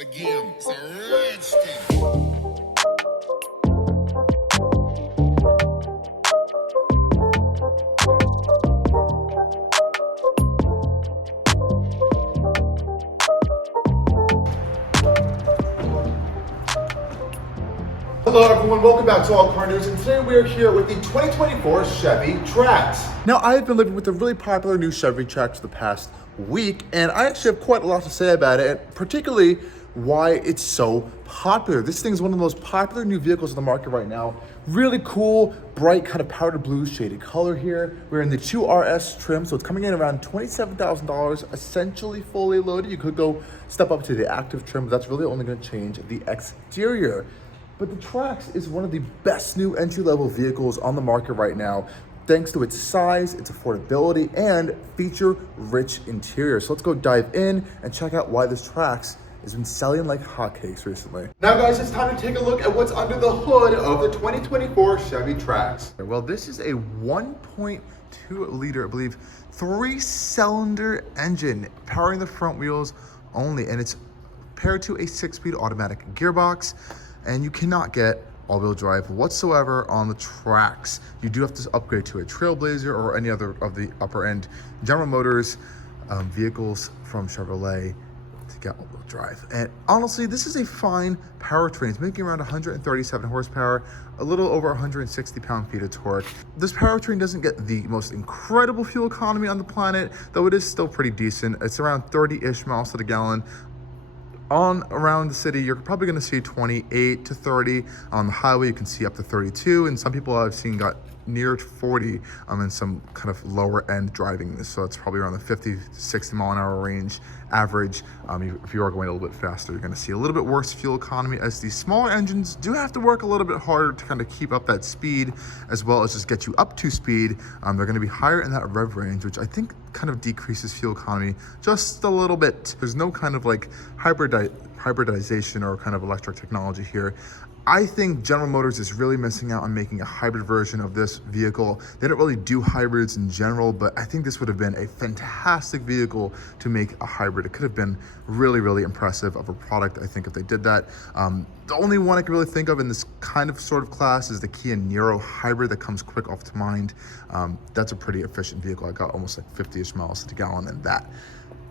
again. It's a rich thing. Hello everyone, welcome back to Allcarnews, and today we are here with the 2024 Chevy Trax. Now, I have been living with the really popular new Chevy Trax for the past week, and I actually have quite a lot to say about it, and particularly why it's so popular. This thing is one of the most popular new vehicles in the market right now. Really cool, bright kind of powder blue shaded color here. We're in the 2RS trim, so it's coming in around $27,000, essentially fully loaded. You could go step up to the active trim, but that's really only going to change the exterior. But the Trax is one of the best new entry-level vehicles on the market right now, thanks to its size, its affordability, and feature-rich interior. So let's go dive in and check out why this Trax has been selling like hotcakes recently. Now guys, it's time to take a look at what's under the hood of the 2024 Chevy Trax. Well, this is a 1.2 liter, I believe, 3-cylinder engine powering the front wheels only, and it's paired to a 6-speed automatic gearbox. And you cannot get all-wheel drive whatsoever on the Trax. You do have to upgrade to a Trailblazer or any other of the upper-end General Motors vehicles from Chevrolet to get all-wheel drive. And honestly, this is a fine powertrain. It's making around 137 horsepower, a little over 160 pound-feet of torque. This powertrain doesn't get the most incredible fuel economy on the planet, though it is still pretty decent. It's around 30-ish miles to the gallon. On around the city, you're probably going to see 28 to 30. On the highway, you can see up to 32, and some people I've seen got near 40 in some kind of lower end driving this. So it's probably around the 50 to 60 mile an hour range average. If you are going a little bit faster, you're going to see a little bit worse fuel economy, as these smaller engines do have to work a little bit harder to kind of keep up that speed, as well as just get you up to speed. They're going to be higher in that rev range, which I think kind of decreases fuel economy just a little bit. There's no kind of like hybridization or kind of electric technology here. I think General Motors is really missing out on making a hybrid version of this vehicle. They don't really do hybrids in general, but I think this would have been a fantastic vehicle to make a hybrid. It could have been really, really impressive of a product, I think, if they did that. The only one I can really think of in this kind of sort of class is the Kia Niro hybrid that comes quick off to mind. That's a pretty efficient vehicle. I got almost like 50-ish miles to the gallon in that.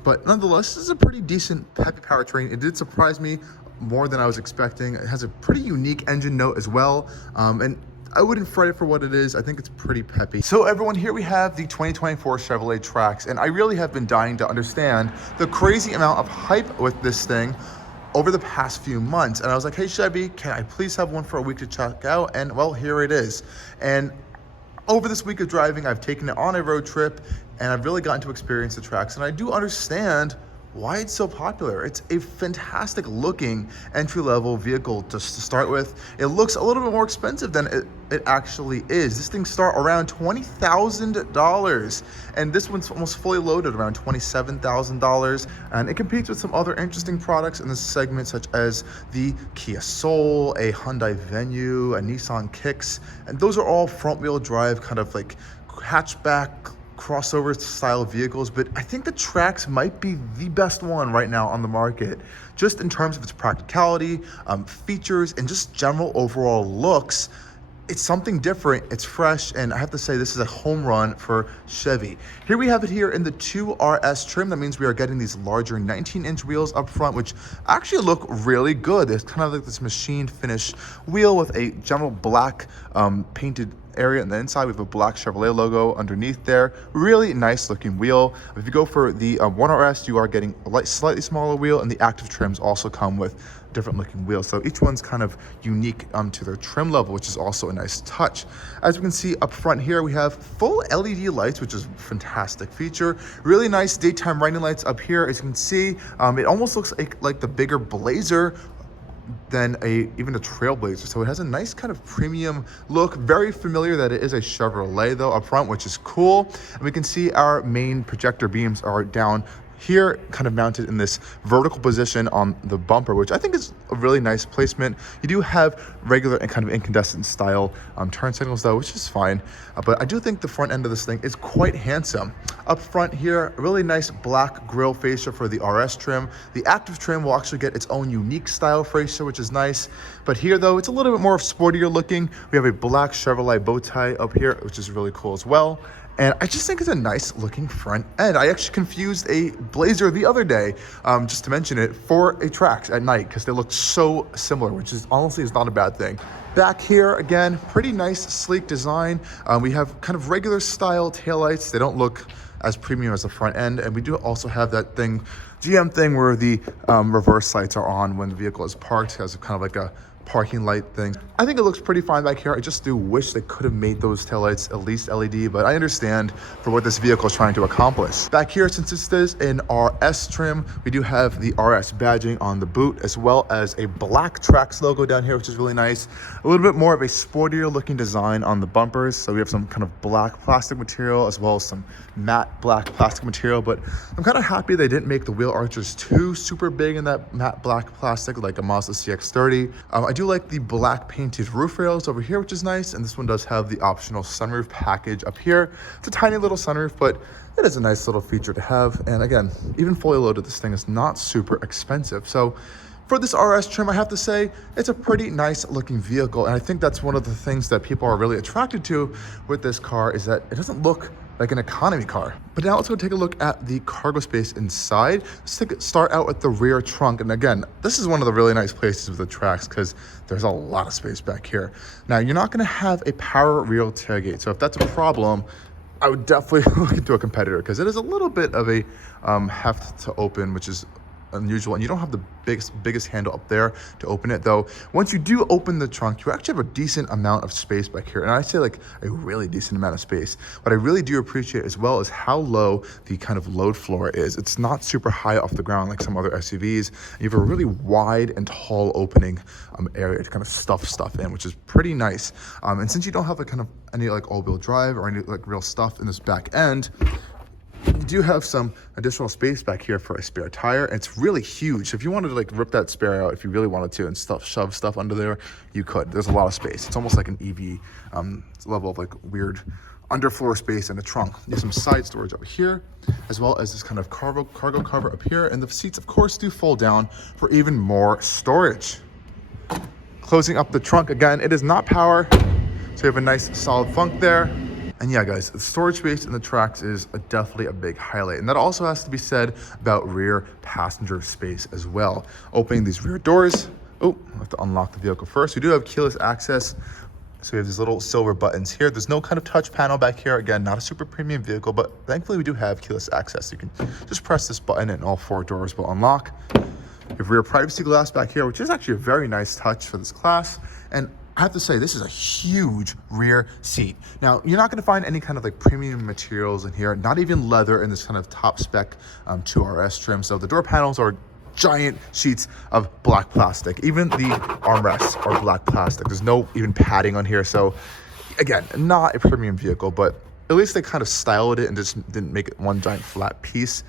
But nonetheless, this is a pretty decent peppy powertrain. It did surprise me more than I was expecting. It has a pretty unique engine note as well. And I wouldn't fret it for what it is. I think it's pretty peppy. So everyone, here we have the 2024 Chevrolet Trax, and I really have been dying to understand the crazy amount of hype with this thing over the past few months. And I was like, hey Chevy, can I please have one for a week to check out? And well, here it is. And over this week of driving, I've taken it on a road trip, and I've really gotten to experience the Trax, and I do understand why it's so popular. It's a fantastic looking entry-level vehicle just to start with. It looks a little bit more expensive than it actually is. This thing starts around $20,000, and this one's almost fully loaded around $27,000. And it competes with some other interesting products in this segment, such as the Kia Soul, a Hyundai Venue, a Nissan Kicks, and those are all front-wheel drive kind of like hatchback crossover style vehicles. But I think the Trax might be the best one right now on the market, just in terms of its practicality, features, and just general overall looks. It's something different, it's fresh, and I have to say this is a home run for Chevy. Here we have it here in the 2RS trim. That means we are getting these larger 19-inch wheels up front, which actually look really good. It's kind of like this machined finish wheel with a general black painted area on the inside. We have a black Chevrolet logo underneath there. Really nice looking wheel. If you go for the 1RS, you are getting a slightly smaller wheel, and the active trims also come with different looking wheels. So each one's kind of unique to their trim level, which is also a nice touch. As we can see up front here, we have full LED lights, which is a fantastic feature. Really nice daytime running lights up here. As you can see, it almost looks like the bigger Blazer than even a Trailblazer. So it has a nice kind of premium look. Very familiar that it is a Chevrolet though up front, which is cool. And we can see our main projector beams are down here kind of mounted in this vertical position on the bumper, which I think is a really nice placement. You do have regular and kind of incandescent style turn signals though, which is fine. But I do think the front end of this thing is quite handsome. Up front here, really nice black grille fascia for the RS trim. The active trim will actually get its own unique style fascia, which is nice. But here though, it's a little bit more sportier looking. We have a black Chevrolet bow tie up here, which is really cool as well. And I just think it's a nice looking front end. I actually confused a Blazer the other day, just to mention it, for a Trax at night because they look so similar, which is honestly is not a bad thing. Back here, again, pretty nice, sleek design. We have kind of regular style taillights. They don't look as premium as the front end. And we do also have that thing, GM thing where the reverse lights are on when the vehicle is parked. It has kind of like a parking light thing. I think it looks pretty fine back here. I just do wish they could have made those taillights at least LED, but I understand for what this vehicle is trying to accomplish. Back here, since this is an RS trim, we do have the RS badging on the boot, as well as a black Trax logo down here, which is really nice. A little bit more of a sportier looking design on the bumpers. So we have some kind of black plastic material, as well as some matte black plastic material, but I'm kind of happy they didn't make the wheel arches too super big in that matte black plastic like a Mazda CX-30. I do like the black painted roof rails over here, which is nice. And this one does have the optional sunroof package up here. It's a tiny little sunroof, but it is a nice little feature to have. And again, even fully loaded, this thing is not super expensive. So for this RS trim, I have to say, it's a pretty nice looking vehicle. And I think that's one of the things that people are really attracted to with this car is that it doesn't look like an economy car. But now let's go take a look at the cargo space inside. Let's start out with the rear trunk. And again, this is one of the really nice places with the Trax because there's a lot of space back here. Now, you're not gonna have a power rear tailgate. So if that's a problem, I would definitely look into a competitor because it is a little bit of a heft to open, which is unusual, and you don't have the biggest handle up there to open it. Though once you do open the trunk, you actually have a decent amount of space back here, and I say like a really decent amount of space. What I really do appreciate as well is how low the kind of load floor is. It's not super high off the ground like some other SUVs. You have a really wide and tall opening area to kind of stuff in, which is pretty nice. And since you don't have any like all-wheel drive or any like real stuff in this back end, you do have some additional space back here for a spare tire. And it's really huge. If you wanted to like rip that spare out, if you really wanted to, and shove stuff under there, you could. There's a lot of space. It's almost like an EV level of like weird underfloor space in the trunk. There's some side storage over here, as well as this kind of cargo cover up here. And the seats, of course, do fold down for even more storage. Closing up the trunk, again, it is not power, so you have a nice solid funk there. And yeah, guys, the storage space in the Trax is definitely a big highlight. And that also has to be said about rear passenger space as well. Opening these rear doors. Oh, I have to unlock the vehicle first. We do have keyless access. So we have these little silver buttons here. There's no kind of touch panel back here. Again, not a super premium vehicle, but thankfully we do have keyless access. You can just press this button and all four doors will unlock. We have rear privacy glass back here, which is actually a very nice touch for this class. And I have to say, this is a huge rear seat. Now, you're not gonna find any kind of like premium materials in here, not even leather in this kind of top spec 2RS trim. So the door panels are giant sheets of black plastic. Even the armrests are black plastic. There's no even padding on here. So again, not a premium vehicle, but at least they kind of styled it and just didn't make it one giant flat piece.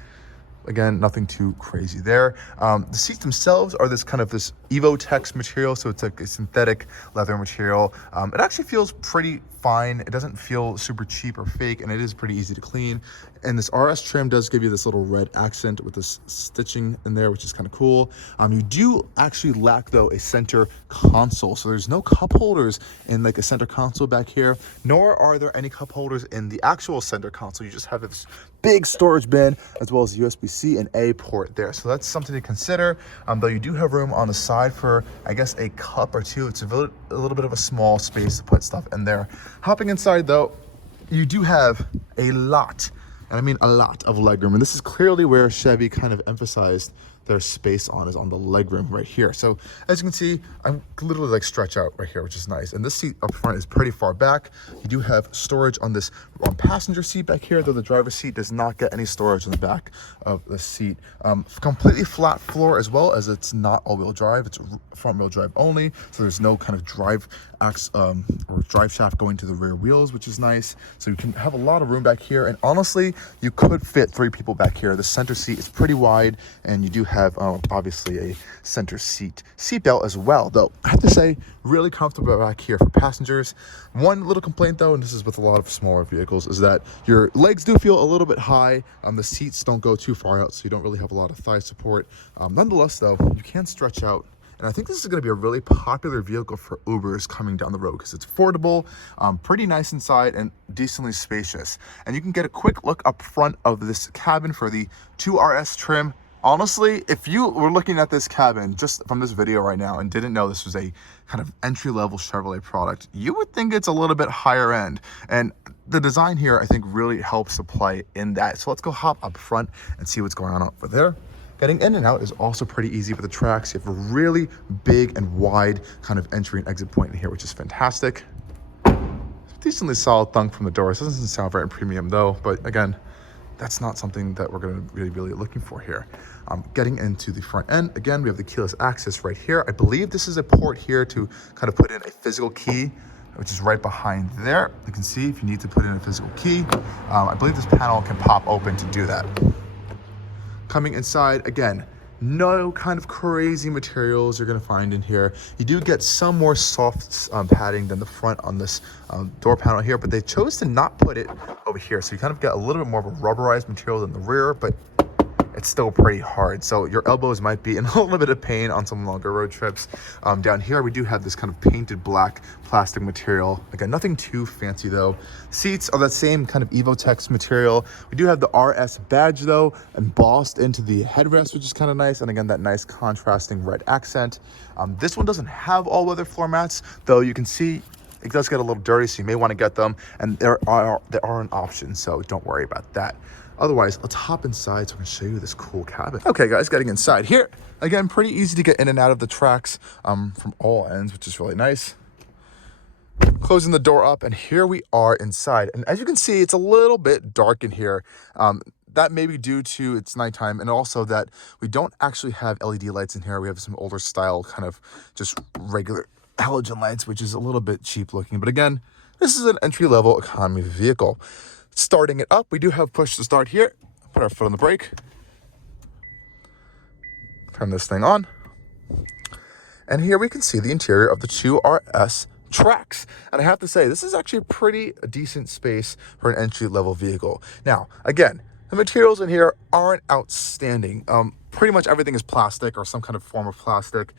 Again, nothing too crazy there. The seats themselves are this Evotex material, so it's like a synthetic leather material. It actually feels pretty fine. It doesn't feel super cheap or fake, and it is pretty easy to clean. And this RS trim does give you this little red accent with this stitching in there, which is kind of cool. You do actually lack, though, a center console. So there's no cup holders in like a center console back here, nor are there any cup holders in the actual center console. You just have this big storage bin, as well as USB-C and A port there. So that's something to consider. Though you do have room on the side for, I guess, a cup or two. It's a little bit of a small space to put stuff in there. Hopping inside, though, you do have a lot, and I mean a lot, of legroom. And this is clearly where Chevy kind of emphasized there's space on is on the legroom right here. So as you can see, I'm literally like stretch out right here, which is nice. And this seat up front is pretty far back. You do have storage on this passenger seat back here, though the driver's seat does not get any storage in the back of the seat. Completely flat floor, as well as it's not all-wheel drive, it's front-wheel drive only, so there's no kind of drive axe or drive shaft going to the rear wheels, which is nice. So you can have a lot of room back here, and honestly, you could fit 3 people back here. The center seat is pretty wide, and you do have obviously a center seat belt as well, though I have to say, really comfortable back here for passengers. One little complaint though, and this is with a lot of smaller vehicles, is that your legs do feel a little bit high. The seats don't go too far out, so you don't really have a lot of thigh support. Nonetheless though, you can stretch out. And I think this is going to be a really popular vehicle for Ubers coming down the road because it's affordable, pretty nice inside, and decently spacious. And you can get a quick look up front of this cabin for the 2RS trim. Honestly, if you were looking at this cabin just from this video right now and didn't know this was a kind of entry-level Chevrolet product, you would think it's a little bit higher end. And the design here, I think, really helps to play in that. So let's go hop up front and see what's going on over there. Getting in and out is also pretty easy with the Trax. You have a really big and wide kind of entry and exit point in here, which is fantastic. Decently solid thunk from the doors. Doesn't sound very premium though, but again, that's not something that we're going to really looking for here. Getting into the front end, again, we have the keyless access right here. I believe this is a port here to kind of put in a physical key, which is right behind there. You can see if you need to put in a physical key. I believe this panel can pop open to do that. Coming inside, again, no kind of crazy materials you're gonna find in here. You do get some more soft padding than the front on this door panel here, but they chose to not put it over here. So you kind of get a little bit more of a rubberized material than the rear, but it's still pretty hard. So your elbows might be in a little bit of pain on some longer road trips. Down here, we do have this kind of painted black plastic material. Again, nothing too fancy though. Seats are that same kind of Evotex material. We do have the RS badge though, embossed into the headrest, which is kind of nice. And again, that nice contrasting red accent. This one doesn't have all-weather floor mats, though you can see it does get a little dirty, so you may want to get them. And there are an option, so don't worry about that. Otherwise, let's hop inside so I can show you this cool cabin. Okay, guys, getting inside here. Again, pretty easy to get in and out of the Trax from all ends, which is really nice. Closing the door up, and here we are inside. And as you can see, it's a little bit dark in here. That may be due to it's nighttime, and also that we don't actually have LED lights in here. We have some older style kind of just regular halogen lights, which is a little bit cheap looking. But again, this is an entry-level economy vehicle. Starting it up, we do have push to start here. Put our foot on the brake. Turn this thing on. And here we can see the interior of the 2RS Trax. And I have to say, this is actually a pretty decent space for an entry-level vehicle. Now, again, the materials in here aren't outstanding. Pretty much everything is plastic or some kind of form of plastic.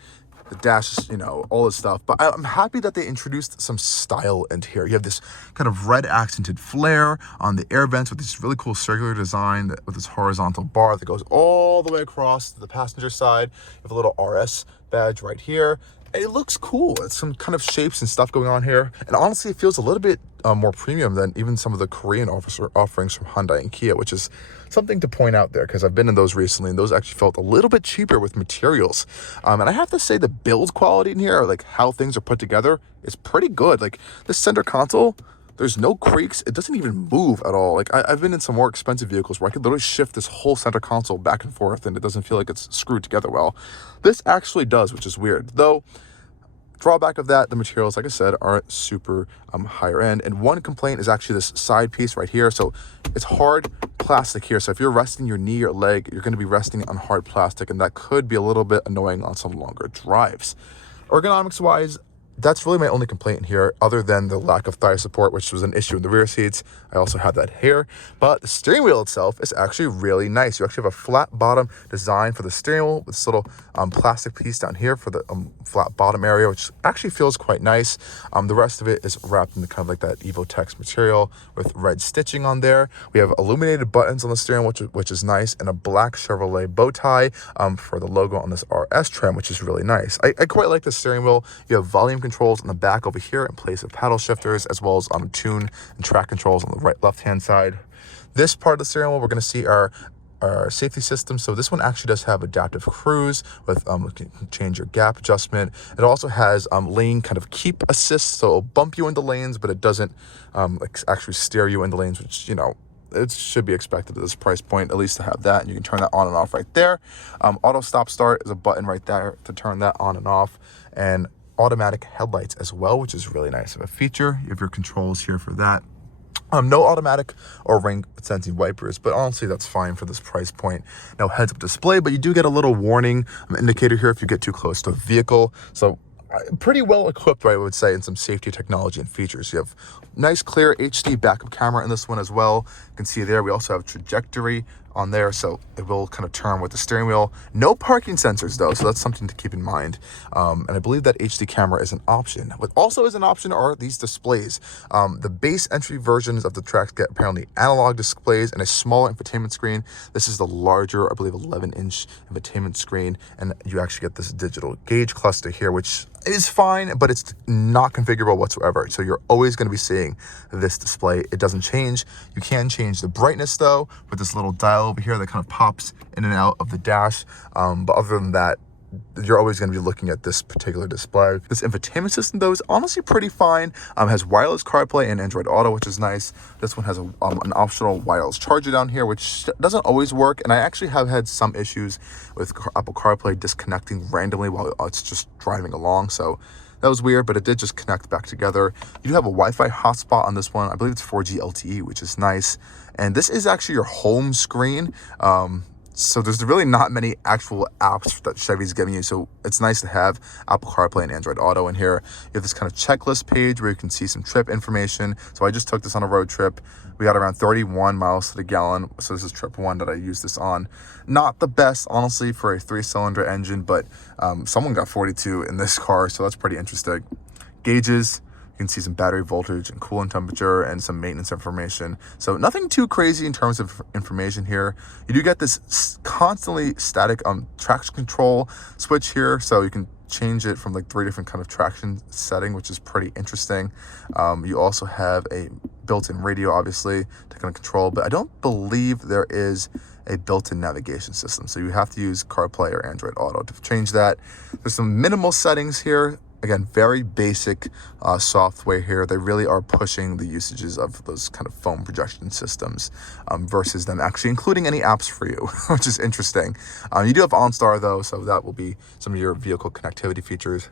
The dash, you know, all this stuff. But I'm happy that they introduced some style into here. You have this kind of red accented flare on the air vents with this really cool circular design with this horizontal bar that goes all the way across to the passenger side. You have a little RS badge right here. And it looks cool. It's some kind of shapes and stuff going on here. And honestly, it feels a little bit more premium than even some of the Korean offerings from Hyundai and Kia, which is something to point out there because I've been in those recently and those actually felt a little bit cheaper with materials. And I have to say the build quality in here, or like how things are put together, is pretty good. Like this center console, there's no creaks. It doesn't even move at all. Like I've been in some more expensive vehicles where I could literally shift this whole center console back and forth and it doesn't feel like it's screwed together well. This actually does, which is weird. Though, drawback of that, the materials, like I said, aren't super higher end. And one complaint is actually this side piece right here. So it's hard plastic here. So if you're resting your knee or leg, you're going to be resting on hard plastic, and that could be a little bit annoying on some longer drives. Ergonomics wise, that's really my only complaint in here, other than the lack of thigh support, which was an issue in the rear seats. I also have that here. But the steering wheel itself is actually really nice. You actually have a flat bottom design for the steering wheel with this little plastic piece down here for the flat bottom area, which actually feels quite nice. The rest of it is wrapped in kind of like that Evotex material with red stitching on there. We have illuminated buttons on the steering wheel, which is nice, and a black Chevrolet bow tie for the logo on this RS trim, which is really nice. I quite like the steering wheel. You have volume controls on the back over here in place of paddle shifters, as well as tune and track controls on the left hand side. This part of the steering wheel we're going to see are safety system. So this one actually does have adaptive cruise with you can change your gap adjustment. It also has lane kind of keep assist, so it'll bump you into lanes, but it doesn't like actually steer you into lanes, which, you know, it should be expected at this price point, at least to have that. And you can turn that on and off right there. Auto stop start is a button right there to turn that on and off, and automatic headlights as well, which is really nice of a feature. You have your controls here for that. No automatic or rain sensing wipers, but honestly, that's fine for this price point. No heads-up display, but you do get a little warning indicator here if you get too close to a vehicle. So pretty well equipped, I would say, in some safety technology and features. You have nice clear HD backup camera in this one as well. You can see there we also have trajectory on there, so it will kind of turn with the steering wheel. No parking sensors though, so that's something to keep in mind. And I believe that HD camera is an option. What also is an option are these displays. The base entry versions of the Trax get apparently analog displays and a smaller infotainment screen. This is the larger, I believe, 11-inch infotainment screen, and you actually get this digital gauge cluster here, which is fine, but it's not configurable whatsoever. So you're always going to be seeing this display. It doesn't change. You can change the brightness though with this little dial over here that kind of pops in and out of the dash. But other than that, you're always going to be looking at this particular display. This infotainment system though is honestly pretty fine. Has wireless CarPlay and Android Auto, which is nice. This one has an optional wireless charger down here, which doesn't always work. And I actually have had some issues with Apple CarPlay disconnecting randomly while it's just driving along. So that was weird, but it did just connect back together. You do have a Wi-Fi hotspot on this one. I believe it's 4G LTE, which is nice. And this is actually your home screen. So there's really not many actual apps that Chevy's giving you. So it's nice to have Apple CarPlay and Android Auto in here. You have this kind of checklist page where you can see some trip information. So I just took this on a road trip. We got around 31 miles to the gallon. So this is trip 1 that I used this on. Not the best, honestly, for a 3-cylinder engine, but someone got 42 in this car. So that's pretty interesting. Gauges. You can see some battery voltage and coolant temperature and some maintenance information. So nothing too crazy in terms of information here. You do get this constantly static traction control switch here. So you can change it from like 3 different kind of traction setting, which is pretty interesting. You also have a built-in radio, obviously, to kind of control, but I don't believe there is a built-in navigation system. So you have to use CarPlay or Android Auto to change that. There's some minimal settings here. Again, very basic software here. They really are pushing the usages of those kind of phone projection systems versus them actually including any apps for you, which is interesting. You do have OnStar though, so that will be some of your vehicle connectivity features.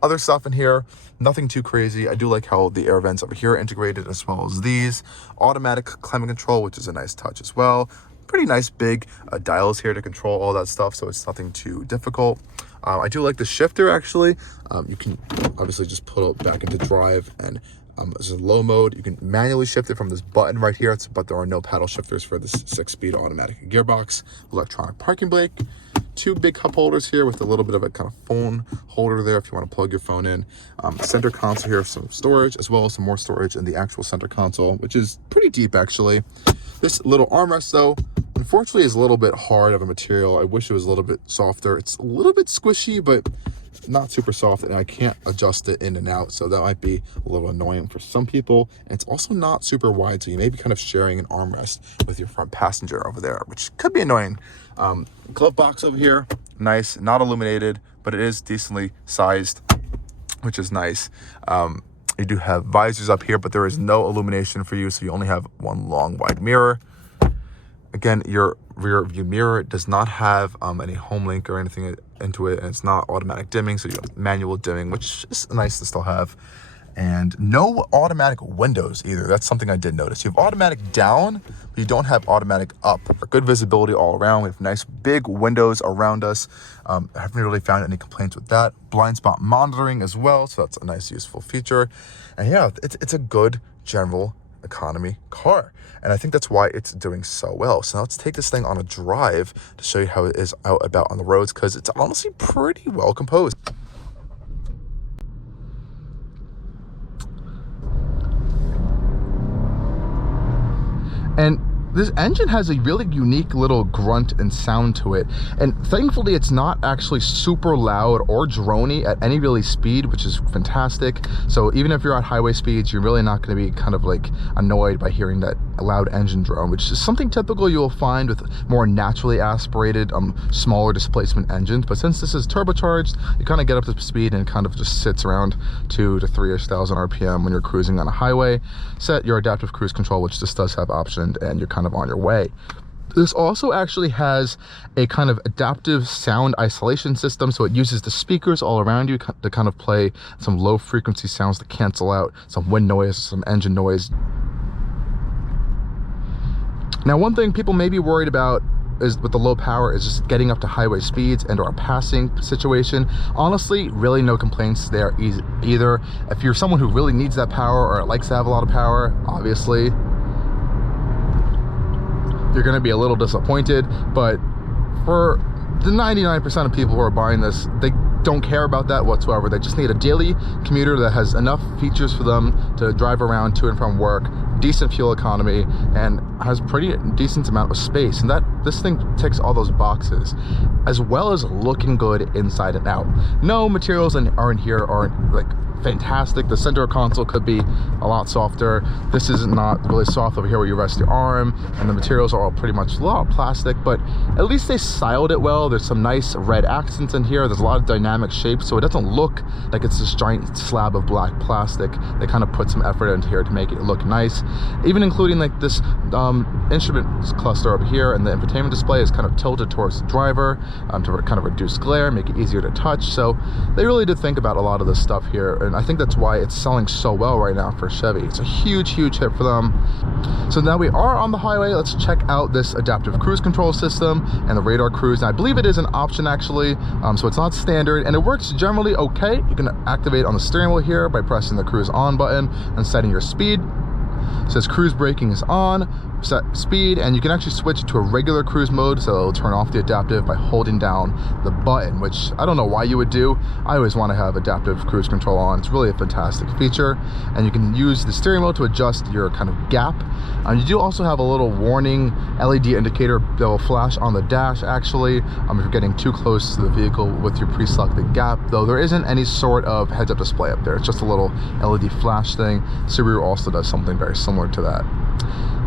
Other stuff in here, nothing too crazy. I do like how the air vents over here are integrated as well as these. Automatic climate control, which is a nice touch as well. Pretty nice big dials here to control all that stuff, so it's nothing too difficult. I do like the shifter actually. You can obviously just put it back into drive, and this is low mode. You can manually shift it from this button right here, but there are no paddle shifters for this 6-speed automatic gearbox. Electronic parking brake. 2 big cup holders here with a little bit of a kind of phone holder there if you want to plug your phone in. Center console here, some storage, as well as some more storage in the actual center console, which is pretty deep actually. This little armrest though, unfortunately, is a little bit hard of a material. I wish it was a little bit softer. It's a little bit squishy, but not super soft, and I can't adjust it in and out, so that might be a little annoying for some people. And it's also not super wide, so you may be kind of sharing an armrest with your front passenger over there, which could be annoying. Glove box over here, nice, not illuminated, but it is decently sized, which is nice. You do have visors up here, but there is no illumination for you, so you only have one long wide mirror. Again, your rear view mirror does not have any home link or anything into it, and it's not automatic dimming, so you have manual dimming, which is nice to still have. And no automatic windows either. That's something I did notice. You have automatic down, but you don't have automatic up. Good visibility all around. We have nice big windows around us. I haven't really found any complaints with that. Blind spot monitoring as well, so that's a nice useful feature. And yeah, it's a good general economy car, and I think that's why it's doing so well. So now let's take this thing on a drive to show you how it is out about on the roads, because it's honestly pretty well composed. And this engine has a really unique little grunt and sound to it, and thankfully it's not actually super loud or droney at any really speed, which is fantastic. So even if you're at highway speeds, you're really not going to be kind of like annoyed by hearing that loud engine drone, which is something typical you'll find with more naturally aspirated, smaller displacement engines. But since this is turbocharged, you kind of get up to speed and it kind of just sits around 2,000 to 3,000 RPM when you're cruising on a highway. Set your adaptive cruise control, which this does have optioned, and you're kind of on your way. This also actually has a kind of adaptive sound isolation system, so it uses the speakers all around you to kind of play some low frequency sounds to cancel out some wind noise, some engine noise. Now, one thing people may be worried about is with the low power is just getting up to highway speeds and or a passing situation. Honestly, really no complaints there either. If you're someone who really needs that power or likes to have a lot of power, obviously you're going to be a little disappointed. But for the 99% of people who are buying this, they don't care about that whatsoever. They just need a daily commuter that has enough features for them to drive around to and from work, decent fuel economy, and has pretty decent amount of space. And this thing ticks all those boxes, as well as looking good inside and out. No materials are in here aren't like fantastic. The center console could be a lot softer. This is not really soft over here where you rest your arm, and the materials are all pretty much a lot of plastic, but at least they styled it well. There's some nice red accents in here. There's a lot of dynamic shapes, so it doesn't look like it's this giant slab of black plastic. They kind of put some effort into here to make it look nice, even including like this instrument cluster over here, and the infotainment display is kind of tilted towards the driver to kind of reduce glare, make it easier to touch. So they really did think about a lot of this stuff here, and I think that's why it's selling so well right now for Chevy. It's a huge hit for them. So now we are on the highway. Let's check out this adaptive cruise control system and the radar cruise. And I believe it is an option actually, so it's not standard, and it works generally okay. You can activate on the steering wheel here by pressing the cruise on button and setting your speed. It says cruise braking is on, set speed, and you can actually switch to a regular cruise mode, so it'll turn off the adaptive by holding down the button, which I don't know why you would do. I always want to have adaptive cruise control on. It's really a fantastic feature, and you can use the steering wheel to adjust your kind of gap. You do also have a little warning LED indicator that will flash on the dash actually if you're getting too close to the vehicle with your pre-selected gap, though there isn't any sort of heads-up display up there. It's just a little LED flash thing. Subaru also does something very similar to that.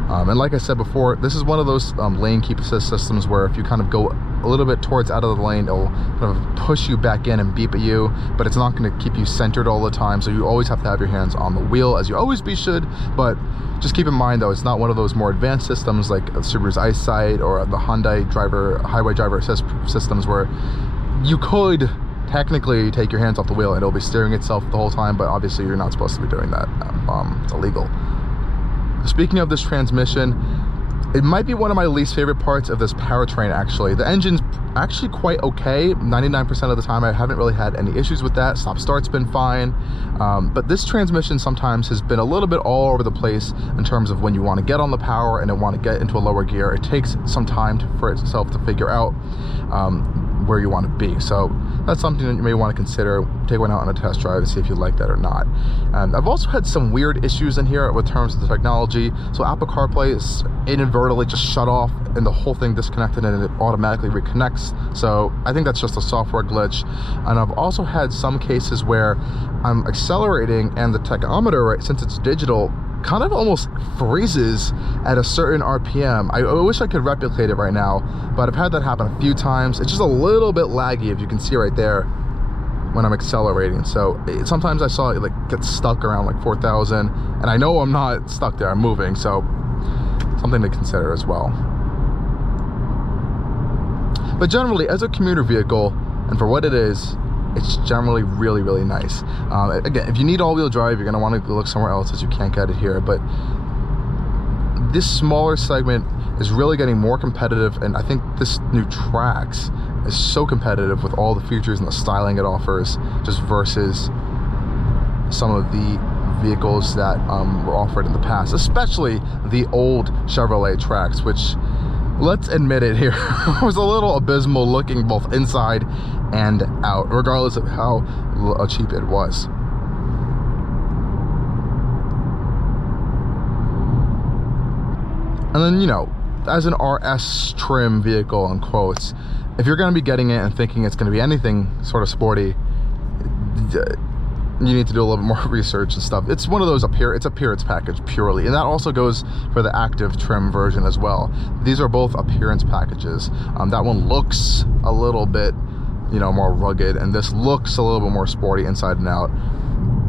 And like I said before, this is one of those lane keep assist systems where if you kind of go a little bit towards out of the lane, it'll kind of push you back in and beep at you, but it's not going to keep you centered all the time. So you always have to have your hands on the wheel, as you always should. But just keep in mind though, it's not one of those more advanced systems like Subaru's EyeSight or the Hyundai highway driver assist systems where you could technically take your hands off the wheel and it'll be steering itself the whole time, but obviously you're not supposed to be doing that. It's illegal. Speaking of this transmission, it might be one of my least favorite parts of this powertrain actually. The engine's actually quite okay. 99% of the time I haven't really had any issues with that. Stop start's been fine. But this transmission sometimes has been a little bit all over the place in terms of when you want to get on the power and then want to get into a lower gear. It takes some time for itself to figure out where you want to be. So that's something that you may want to consider. Take one out on a test drive and see if you like that or not. I've also had some weird issues in here with terms of the technology. So Apple CarPlay is inadvertently just shut off and the whole thing disconnected and it automatically reconnects. So I think that's just a software glitch. And I've also had some cases where I'm accelerating and the tachometer, right, since it's digital, kind of almost freezes at a certain RPM. I wish I could replicate it right now, but I've had that happen a few times. It's just a little bit laggy, if you can see right there, when I'm accelerating. So sometimes I saw it like get stuck around like 4,000, and I know I'm not stuck there, I'm moving, so something to consider as well. But generally, as a commuter vehicle, and for what it is, it's generally really nice. Again, if you need all-wheel drive, you're going to want to look somewhere else as you can't get it here. But this smaller segment is really getting more competitive, and I think this new Trax is so competitive with all the features and the styling it offers, just versus some of the vehicles that were offered in the past, especially the old Chevrolet Trax, which, let's admit it here, was a little abysmal looking both inside and out, regardless of how cheap it was. And then, you know, as an RS trim vehicle, in quotes, if you're going to be getting it and thinking it's going to be anything sort of sporty, you need to do a little bit more research and stuff. It's one of those appearance package purely, and that also goes for the active trim version as well. These are both appearance packages. That one looks a little bit, you know, more rugged, and this looks a little bit more sporty inside and out.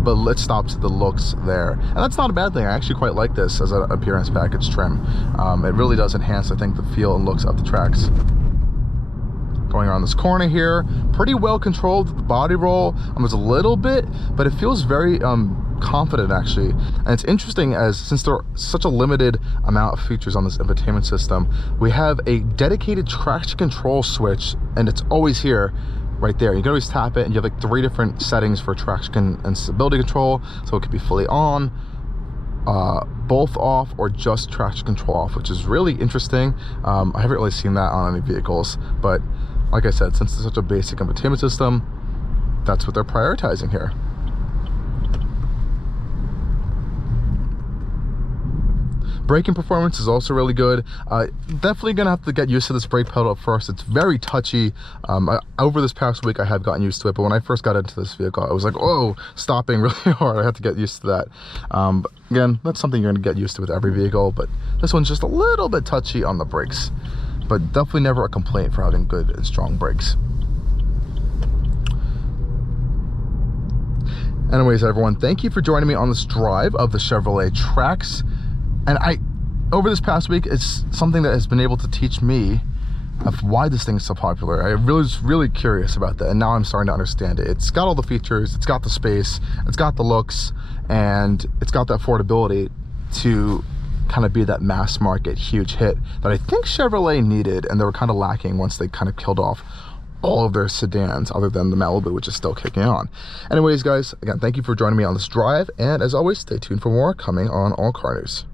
But let's stop to the looks there, and that's not a bad thing. I actually quite like this as an appearance package trim. It really does enhance, I think, the feel and looks of the Trax. Going around this corner here, pretty well controlled with the body roll. It's a little bit, but it feels very confident actually. And it's interesting, as since there are such a limited amount of features on this infotainment system, we have a dedicated traction control switch, and it's always here. Right there, you can always tap it, and you have like 3 different settings for traction and stability control. So it could be fully on, both off, or just traction control off, which is really interesting. I haven't really seen that on any vehicles, but like I said, since it's such a basic infotainment system, that's what they're prioritizing here. Braking performance is also really good. Definitely gonna have to get used to this brake pedal at first. It's very touchy. Over this past week I have gotten used to it, but when I first got into this vehicle, I was like, oh, stopping really hard. I had to get used to that. But again, that's something you're gonna get used to with every vehicle, but this one's just a little bit touchy on the brakes, but definitely never a complaint for having good and strong brakes. Anyways, everyone, thank you for joining me on this drive of the Chevrolet Trax. And over this past week, it's something that has been able to teach me of why this thing's so popular. I was really curious about that, and now I'm starting to understand it. It's got all the features, it's got the space, it's got the looks, and it's got the affordability to kind of be that mass market huge hit that I think Chevrolet needed, and they were kind of lacking once they kind of killed off all of their sedans other than the Malibu, which is still kicking on. Anyways, guys, again, thank you for joining me on this drive, and as always, stay tuned for more coming on Allcarnews.